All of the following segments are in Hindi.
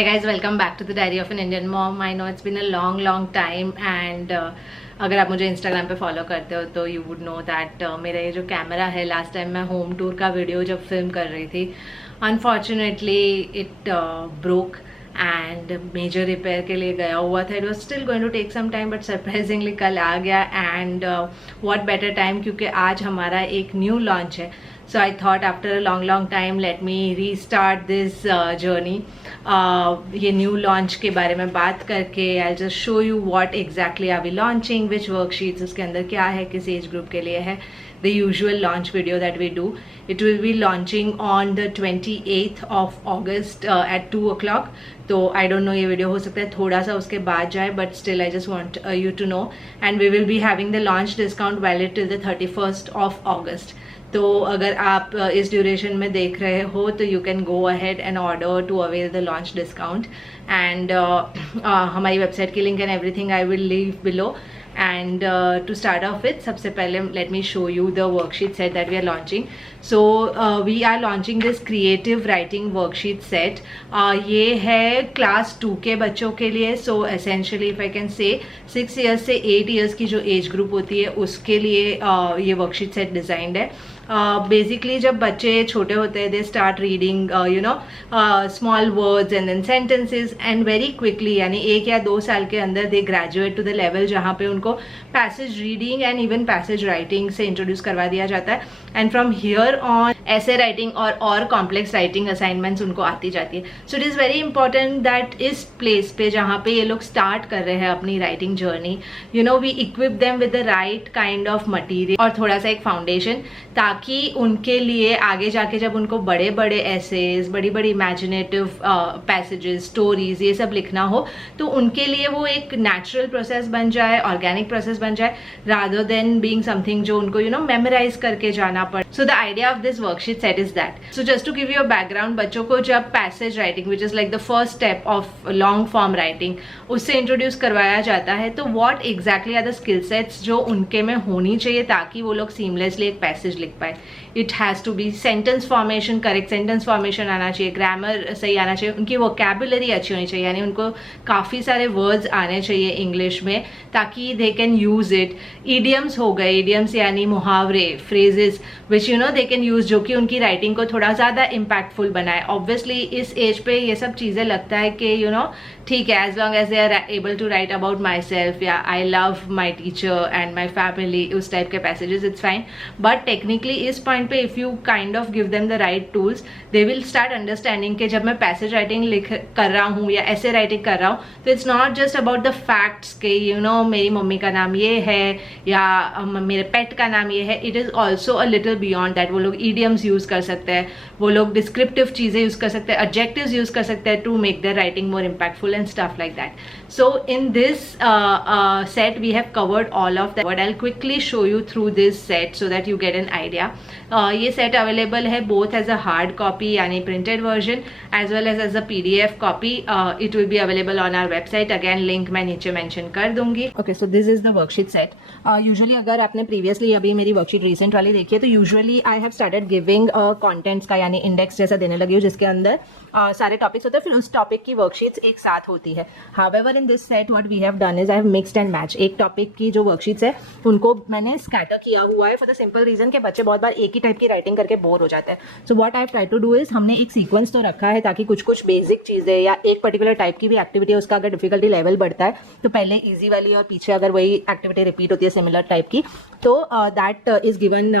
Hey guys, welcome back to the Diary of an Indian Mom. I know it's been a long time and अगर आप मुझे इंस्टाग्राम पे फॉलो करते हो तो यू वुड नो दैट मेरा ये जो कैमरा है, लास्ट टाइम मैं होम टूर का वीडियो जब फिल्म कर रही थी, unfortunately it broke and major repair के लिए गया हुआ था. It was still going to take some time but surprisingly कल आ गया. एंड व्हाट बेटर टाइम, क्योंकि आज हमारा एक न्यू लॉन्च है. So I thought after a long time let me restart this journey. ये न्यू लॉन्च के बारे में बात करके I'll just show you what exactly are we launching, which worksheets उसके अंदर क्या है, किस एज ग्रुप के लिए है. The usual launch video that we do. It will be launching on the 28th of August at 2 o'clock. तो I don't know ये वीडियो हो सकता है थोड़ा सा उसके बाद जाए, but still I just want you to know. And we will be having the launch discount valid till the 31st of August. तो अगर आप इस ड्यूरेशन में देख रहे हो तो you can go ahead and order to avail the launch discount. And हमारी वेबसाइट की link and everything I will leave below. And to start off with, सबसे पहले let me show you the worksheet set that we are launching. So we are launching this creative writing worksheet set. ये है क्लास 2 के बच्चों के लिए. So essentially if I can say 6 years से 8 years की जो एज ग्रुप होती है उसके लिए ये वर्कशीट सेट डिज़ाइंड है. बेसिकली जब बच्चे छोटे होते हैं they start reading you know small words and then sentences and very quickly, यानी 1 या 2 साल के अंदर they graduate to the level जहाँ पे उनको passage reading and even passage writing से इंट्रोड्यूस करवा दिया जाता है. एंड फ्रॉम हियर ऑन ऐसे राइटिंग और कॉम्प्लेक्स राइटिंग असाइनमेंट्स उनको आती जाती है. So it is very important that इस प्लेस पे जहाँ पे ये लोग स्टार्ट कर रहे हैं अपनी writing journey, you know we equip them with the right kind of material और थोड़ा सा एक फाउंडेशन, ताकि उनके लिए आगे जाके जब उनको बड़े बड़े एसेज, बड़ी बड़ी इमेजिनेटिव पैसेजेस, स्टोरीज ये सब लिखना हो तो उनके लिए वो एक नेचुरल प्रोसेस बन जाए, ऑर्गेनिक प्रोसेस बन जाए, रादर देन बीइंग समथिंग जो उनको यू नो मेमोराइज करके जाना पड़े. So the idea of this worksheet set is that. So just to give you a background, बच्चों को जब passage writing which is like the first step of long form writing उससे इंट्रोड्यूस करवाया जाता है, तो what exactly are the skill sets जो उनके में होनी चाहिए ताकि वो लोग सीमलेसली एक पैसेज लिख पाए. It has to be sentence formation, correct sentence formation आना चाहिए, ग्रामर सही आना चाहिए, उनकी वोकैबुलरी अच्छी होनी चाहिए, यानी उनको काफ़ी सारे वर्ड्स आने चाहिए इंग्लिश में ताकि they can use it. Idioms हो गए, ईडियम्स यानी मुहावरे, phrases which you know they can use, जो कि उनकी राइटिंग को थोड़ा ज़्यादा इम्पैक्टफुल बनाए. ऑब्वियसली इस एज पे ये सब चीज़ें लगता है कि यू नो ठीक है, as long as they are able to write about myself या I love my teacher and my family, उस टाइप के passages, it's fine. But technically इस पॉइंट पे if you kind of give them the right tools they will start understanding कि जब मैं पैसेज राइटिंग कर रहा हूँ या ऐसे राइटिंग कर रहा हूँ तो it's not just about the facts के यू नो मेरी मम्मी का नाम ये है या मेरे पेट का नाम ये है. It is also a little beyond that. वो लोग ईडियम्स यूज़ कर सकते हैं, वो लोग डिस्क्रिप्टिव चीज़ें यूज़ कर सकते हैं, एडजेक्टिव्स यूज़ कर सकते हैं to make the writing more impactful and stuff like that. So in this set we have covered all of that, but I'll quickly show you through this set so that you get an idea. ये set available है both as a hard copy यानी printed version as well as a PDF copy. It will be available on our website. Again link मैं नीचे mention कर दूंगी. Okay, so this is the worksheet set. Usually अगर आपने previously अभी मेरी worksheet recent वाली देखी है तो usually I have started giving contents का यानी index जैसा देने लगी हूँ जिसके अंदर सारे टॉपिक्स होते हैं, फिर उस टॉपिक की वर्कशीट्स एक साथ होती है. However in this set what we have done is I have mixed and match. एक टॉपिक की जो वर्कशीट्स है उनको मैंने स्कैटर किया हुआ है फॉर द सिंपल रीजन के बच्चे बहुत बार एक ही टाइप की राइटिंग करके बोर हो जाते हैं. So what I try to do is हमने एक सीक्वेंस तो रखा है ताकि कुछ कुछ बेसिक चीज़ें या एक पर्टिकुलर टाइप की भी एक्टिविटी है उसका अगर डिफिकल्टी लेवल बढ़ता है तो पहले ईजी वाली और पीछे अगर वही एक्टिविटी रिपीट होती है सिमिलर टाइप की तो दैट इज गिवन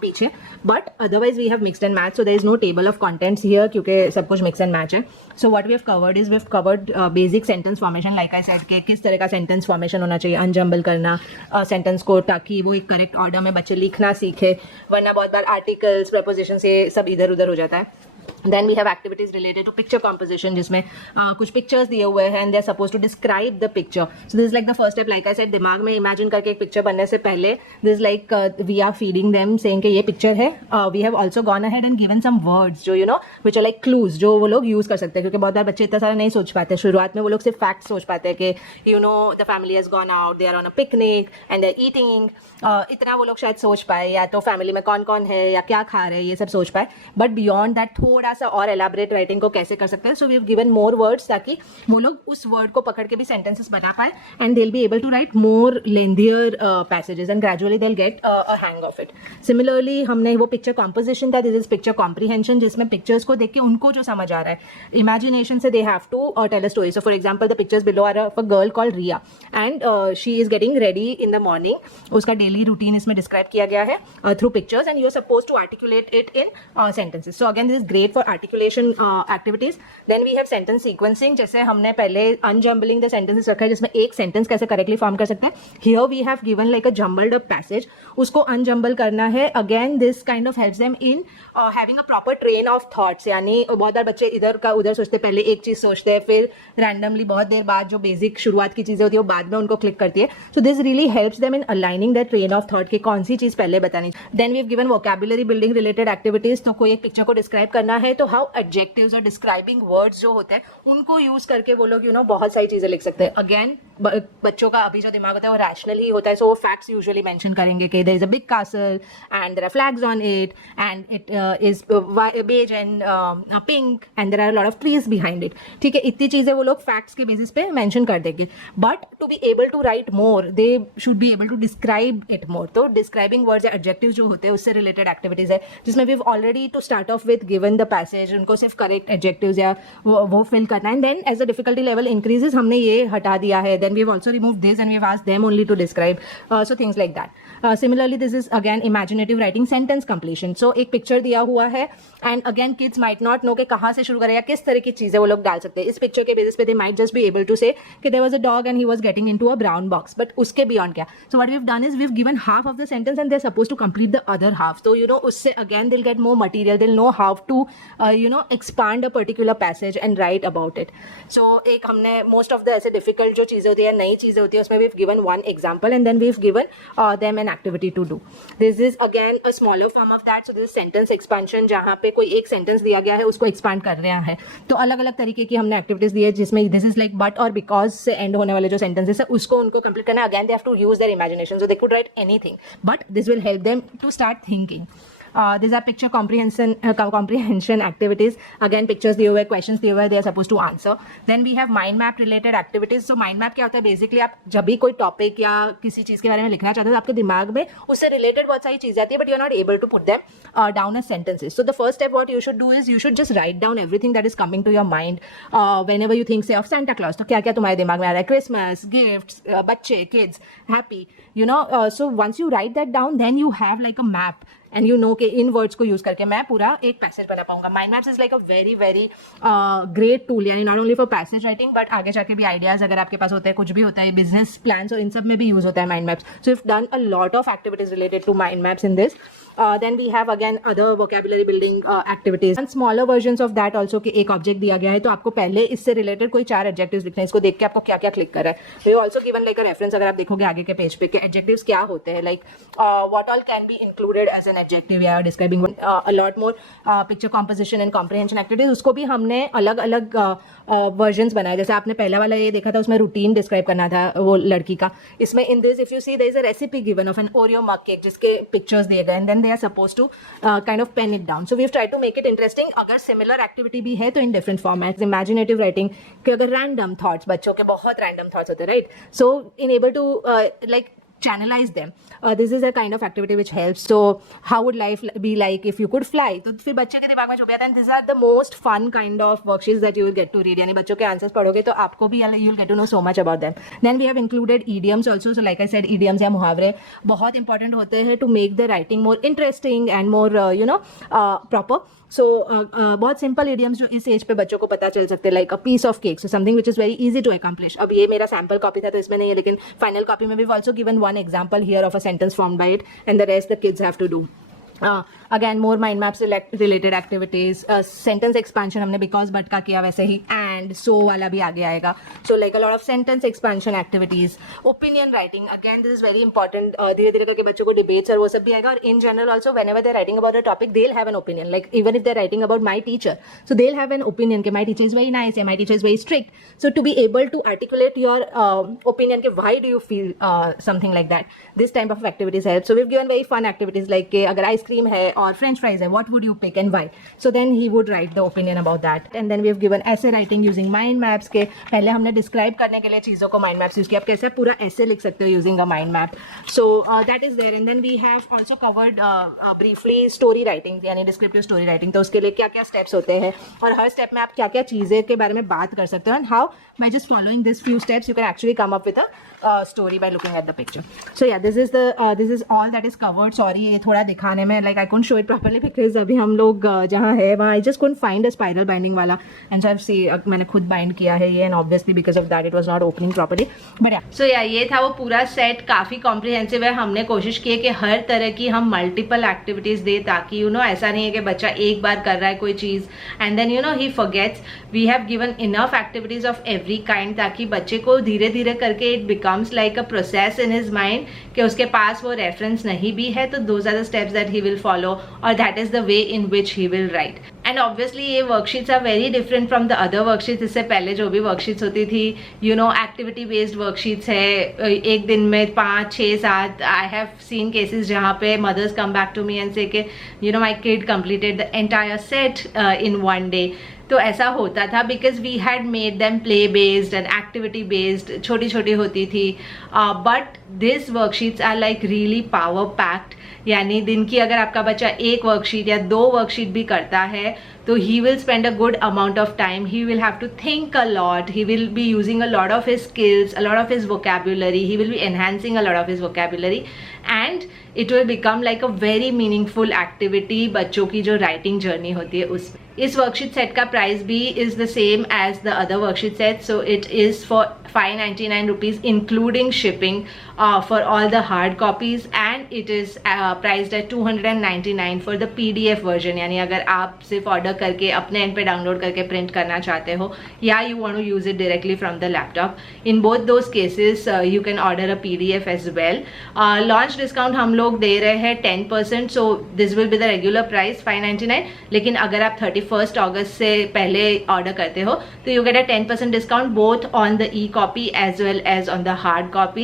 पीछे. But otherwise we have mixed and match, so there is no table of contents here क्योंकि सब कुछ मिक्स एंड मैच है. So what we have covered is we've covered basic sentence formation, like I said कि किस तरह का sentence formation होना चाहिए, अनजम्बल करना सेंटेंस को ताकि वो एक करेक्ट ऑर्डर में बच्चे लिखना सीखे, वरना बहुत बार आर्टिकल्स प्रपोजिशन से सब इधर उधर हो जाता है. Then we have activities related to picture composition जिसमें कुछ pictures दिए हुए हैं and they are supposed to describe the picture. So this is like the first step, like I said, दिमाग में imagine करके एक picture बनने से पहले this is like we are feeding them saying कि ये picture है. We have also gone ahead and given some words जो you know which are like clues जो वो लोग use कर सकते हैं, क्योंकि बहुत बार बच्चे इतना सारा नहीं सोच पाते. शुरुआत में वो लोग सिर्फ facts सोच पाते हैं कि you know the family has gone out, they are on a picnic and they are eating. इतना वो लोग शायद सोच पाए, या तो फैमिली में कौन कौन है या क्या खा रहे हैं ये सब सोच पाए. बट बियॉन्ड दैट थोड़ा सा और एलाबरेट राइटिंग को कैसे कर सकते हैं. So we have given more words ताकि वो लोग उस वर्ड को पकड़ के भी सेंटेंसेस बना पाए and they will be able to write more lengthier passages and gradually they will get a hang of it. Similarly हमने वो पिक्चर कॉम्पोजिशन था, दिस इज पिक्चर कॉम्प्रीहेंशन, जिसमें पिक्चर्स को देख के उनको जो समझ आ रहा है, इमेजिनेशन से they have to tell a story. So for example the pictures below are of a girl called Riya and she is getting ready in the morning. उसका डेली रूटीन इसमें डिस्क्राइब किया गया है through pictures and you are suppose to articulate it in sentences. So again, this is great for articulation activities. Then we have sentence sequencing. जैसे हमने पहले unjumbling the sentences रखा है, जिसमें एक sentence कैसे correctly form कर सकते हैं. Here we have given like a jumbled up passage. उसको unjumble करना है. Again, this kind of helps them in having a proper train of thoughts. यानी बहुत बार बच्चे इधर का उधर सोचते, पहले एक चीज सोचते हैं, फिर randomly बहुत देर बाद जो basic शुरुआत की चीजें होती है वो बाद में उनको click करती है. So this really helps them in aligning their train of thought कि कौन सी चीज पहले बतानी. Then we have given vocabulary building related activities. तो कोई एक पिक्चर को डिस्क्राइब करना है तो हाउ एडजेक्टिव्स और डिस्क्राइबिंग वर्ड्स जो होते हैं उनको यूज करके वो लोग बहुत सारी चीजें लिख सकते हैं. अगेन बच्चों का अभी जो दिमाग होता है वो रैशनल ही होता है, सो वो फैक्ट्स यूजुअली मेंशन करेंगे कि there is a big castle and there are flags on it and it is beige and pink and there are lot of trees behind it. ठीक है, इतनी चीजें वो लोग फैक्ट्स के बेसिस पे मेंशन कर देंगे. But to be able to write more they should be able to describe it more. तो डिस्क्राइबिंग वर्ड्स या एडजेक्टिव जो होते हैं उससे रिलेटेड एक्टिविटीज है, जिसमें we already to start off with given the passage उनको सिर्फ करेक्ट एडजेक्टिव्स या वो फिल करना है. Then as the difficulty level increases हमने ये हटा दिया है. Then we have also remove this and we have asked them only to describe, so things like that. Similarly, this is again imaginative writing sentence completion. So एक पिक्चर दिया हुआ है and again kids might not know कि कहाँ से शुरू करें या किस तरह की चीजें वो लोग डाल सकते हैं. इस पिक्चर के बेसिस पे they might just be able to say कि there was a dog and he was getting into a brown box, but उसके बियॉन्ड क्या. So what we have done is we have given half of the sentence and they are suppose to complete the other half. तो उससे again they will get more material, they will know how to expand a particular passage and write about it. So एक हमने मोस्ट ऑफ द ऐसे डिफिकल्ट जो चीजें होती है, नई चीजें होती है, उसमें we have given one example and then we have given them an activity to do. This is again a smaller form of that. So this is sentence expansion, जहाँ पे कोई एक सेंटेंस दिया गया है उसको एक्सपांड कर रहे हैं. तो अलग अलग तरीके की हमने एक्टिविटीज दी है, जिसमें दिस इज लाइक बट और बिकॉज से एंड होने वाले जो सेंटेंसेस है उसको उनको कंप्लीट करना है. Again they have to use their imagination, so they could write anything but this will help them to start thinking. These are picture comprehension activities. Again, pictures दिए हुए, questions दिए हुए, they are supposed to answer. Then we have mind map related activities. So mind map क्या होता है? Basically आप जब भी कोई टॉपिक या किसी चीज़ के बारे में लिखना चाहते हो तो आपके दिमाग में उससे रिलेटेड बहुत सारी चीज़ें आती है, but you are not able to put them down as sentences. So the first step what you should do is you should just write down everything that is coming to your mind whenever you think say of Santa Claus. तो क्या क्या तुम्हारे दिमाग में आ रहा है? Christmas, gifts, बच्चे, kids, happy. So once you write that down, then you have like a map. And you know कि इन वर्ड्स को यूज करके मैं पूरा एक पैसेज बना पाऊंगा. Mind maps is like a very very great tool, यानी not only for passage writing but आगे जाके भी आइडियाज अगर आपके पास होते हैं, कुछ भी होता है, बिजनेस प्लान्स और इन सब में भी यूज होता है mind maps. So if done a lot of activities related to mind maps in this. Then we have again other vocabulary building activities and smaller versions of that also कि एक ऑब्जेक्ट दिया गया है तो आपको पहले इससे रिलेटेड कोई 4 एडजेक्टिव्स लिखने हैं. इसको देख के आपको क्या क्या क्लिक कर रहा है. तो ये also given like a reference अगर आप देखोगे आगे के पेज पे कि एडजेक्टिव्स क्या होते हैं, like what all can be included as an adjective या describing a lot more picture composition and comprehension activities. उसको भी हमने अलग अलग वर्जन्स बनाए. जैसे आपने पहला वाला ये देखा था उसमें रूटीन डिस्क्राइब करना था वो लड़की का. इसमें in this if you see there is a recipe given of an Oreo mug cake जिसके पिक्चर्स दिए गए and then they are suppose to kind of pen it down. So we've tried to make it interesting. अगर similar activity भी है तो in different formats. Imaginative writing कि अगर random thoughts, बच्चों के बहुत random thoughts होते हैं, right? So in able to like channelize them. This is a kind of activity which helps. So how would life be like if you could fly? तो फिर बच्चे के दिमाग में जो भी आता है, and these are the most fun kind of worksheets that you will get to read. यानी बच्चों के आंसर्स पढ़ोगे तो आपको भी you will get to know so much about them. Then we have included idioms also. So like I said, idioms या मुहावरे बहुत important होते हैं to make the writing more interesting and more proper. So बहुत सिंपल idioms जो इस एज पे बच्चों को पता चल सकते हैं, like a piece of cake, so something which is very easy to accomplish. अब ये मेरा sample copy था तो इसमें नहीं है, लेकिन final copy में we've also given one example here of a sentence formed by it, and the rest the kids have to do. Again more mind maps related activities. Sentence expansion हमने because but का किया, वैसे ही and so वाला भी आगे आएगा. So like a lot of sentence expansion activities. Opinion writing, again this is very important. धीरे धीरे करके बच्चों को debates और वो सब भी आएगा. और in general also whenever they're writing about a topic they'll have an opinion. Like even if they're writing about my teacher, so they'll have an opinion कि my teacher is very nice, my teacher is very strict. So to be able to articulate your opinion कि why do you feel something like that, this type of activities help. So we've given very fun activities like कि अगर ice आइसक्रीम है और फ्रेंच फ्राइज है, what would you pick and why? So then he would write the opinion about that and then we have given ऐसे राइटिंग यूजिंग माइंड मैप्स के पहले हमने डिस्क्राइब करने के लिए चीज़ों को माइंड मैप्स यूज़ किया, आप कैसे पूरा ऐसे लिख सकते हो using a mind map. So that is there and then we have also covered briefly story writing यानी डिस्क्रिप्टिव स्टोरी राइटिंग. तो उसके लिए क्या क्या स्टेप्स होते हैं और हर स्टेप में आप क्या क्या चीज़ें के बारे में बात कर सकते हो and how by just following this few steps you can actually come up with a story by looking at the picture. So yeah, this is all that is covered. Sorry ये थोड़ा दिखाने में like I couldn't show it properly because अभी हम लोग जहाँ है वहाँ I just couldn't find a spiral binding वाला and so I've seen मैंने खुद bind किया है ये and obviously because of that it was not opening properly. But yeah. So yeah, ये था वो पूरा सेट, काफ़ी कॉम्प्रिहेंसिव है. हमने कोशिश की है कि हर तरह की हम मल्टीपल एक्टिविटीज़ दे ताकि यू नो ऐसा नहीं है कि बच्चा एक बार कर रहा है कोई चीज़ and then you know he forgets. We have given enough activities of every kind ताकि बच्चे को धीरे धीरे करके it becomes like a process in his mind कि उसके पास वो रेफरेंस नहीं भी है तो those are the steps that he will follow और that is the way in which he will write. And obviously ये worksheets are very different from the other worksheets. इससे पहले जो भी वर्कशीट्स होती थी you know activity based worksheets है, एक दिन में 5, 6, 7. आई हैव सीन केसेस जहाँ पे mothers come back to me and say कि you know my kid completed the entire set in 1 day. तो ऐसा होता था because we had made them play based and activity based, छोटी छोटी होती थी. But this worksheets are like really power packed. यानी दिन की अगर आपका बच्चा एक वर्कशीट या 2 वर्कशीट भी करता है तो he will spend a good amount of time. He will have to think a lot. He will be using a lot of his skills, a lot of his vocabulary. He will be enhancing a lot of his vocabulary and it will become like a very meaningful activity. बच्चों की जो writing journey होती है उसमें. इस वर्कशीट सेट का प्राइस भी is the same as the other worksheet set. So it is for 599 rupees including shipping for all the hard copies and it is priced at 299 for the PDF version. यानी अगर आप सिर्फ ऑर्डर करके अपने एंड पे डाउनलोड करके प्रिंट करना चाहते हो या you want to use it directly from the laptop, in both those cases you can order a PDF as well. Launch discount हम लोग दे रहे हैं 10%. So this will be the regular price 599. लेकिन अगर आप 31 अगस्त से पहले ऑर्डर करते हो तो you get a 10% discount both on the E copy as well as on the hard copy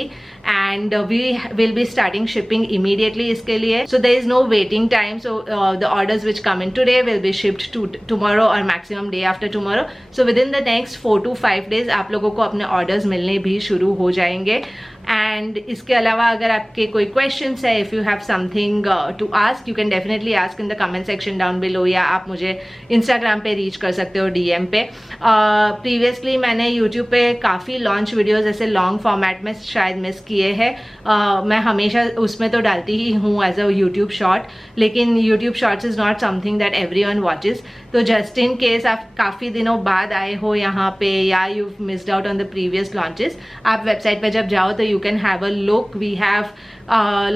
and we will be starting shipping immediately इसके लिए. So there is no waiting time. So the orders which come in today will be shipped to tomorrow or maximum day after tomorrow. So within the next 4 to 5 days आप लोगों को अपने orders मिलने भी शुरू हो जाएंगे. एंड इसके अलावा अगर आपके कोई क्वेश्चंस है, if you have something to ask you can definitely ask in the comment section down below या आप मुझे इंस्टाग्राम पे रीच कर सकते हो DM पे. प्रीवियसली मैंने यूट्यूब पे काफ़ी लॉन्च वीडियोस ऐसे लॉन्ग फॉर्मेट में शायद मिस किए हैं. मैं हमेशा उसमें तो डालती ही हूँ एज अ यूट्यूब शॉर्ट, लेकिन YouTube shorts is not something that everyone watches. तो जस्ट इन केस आप काफ़ी दिनों बाद आए हो यहाँ पे या you missed out on the previous launches, आप वेबसाइट पे जब जाओ तो you can have a look. We have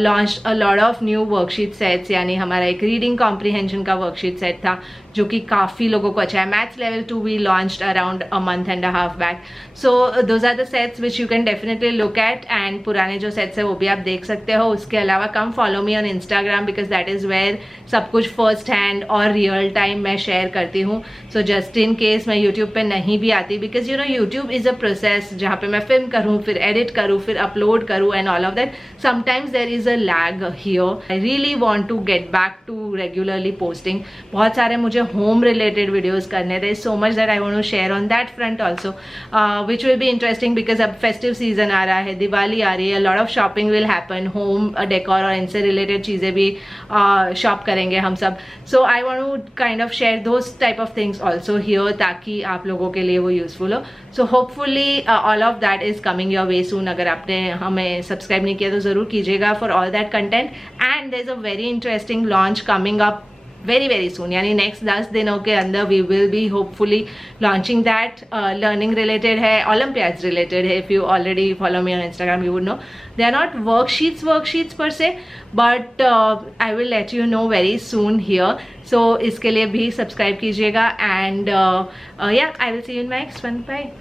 launched a lot of new worksheet sets. यानी हमारा एक रीडिंग कॉम्प्रिहेंशन का वर्कशीट सेट था जो कि काफ़ी लोगों को अच्छा है. Maths level 2 we launched around a month and a half back. So those are the sets which you can definitely look at and पुराने जो सेट्स है वो भी आप देख सकते हो. उसके अलावा come follow me on Instagram because that is where सब कुछ फर्स्ट हैंड और रियल टाइम मैं शेयर करती हूँ. सो जस्ट इन केस मैं यूट्यूब पे नहीं भी आती because you know YouTube is a process जहाँ पे मैं फिल्म करूँ, फिर एडिट करूँ, फिर अपलोड करूँ and all of that. Sometimes there is a lag here. I really want to get back to regularly posting. बहुत सारे मुझे होम रिलेटेड वीडियोज़ करने थे. So much that I want to share on that front also which will be interesting because अब फेस्टिव सीजन आ रहा है, दिवाली आ रही है, lot of shopping will happen, home decor और इनसे रिलेटेड चीज़ें भी शॉप करेंगे हम सब. So I want to kind of share those type of things also here ताकि आप लोगों के लिए वो यूजफुल हो. So hopefully all of that is coming your way soon. अगर आपने हमें सब्सक्राइब नहीं किया तो ज़रूर कीजिएगा for all that content. And there is a very interesting launch coming up very soon. यानी नेक्स्ट 10 दिनों के अंदर we will be hopefully launching that. Learning related है, ओलंपियाड्स रिलेटेड है. If you already follow me on Instagram you would know they are not worksheets per se but I will let you know very soon here. So इसके लिए भी सब्सक्राइब कीजिएगा एंड या I will see you in my next one. Bye.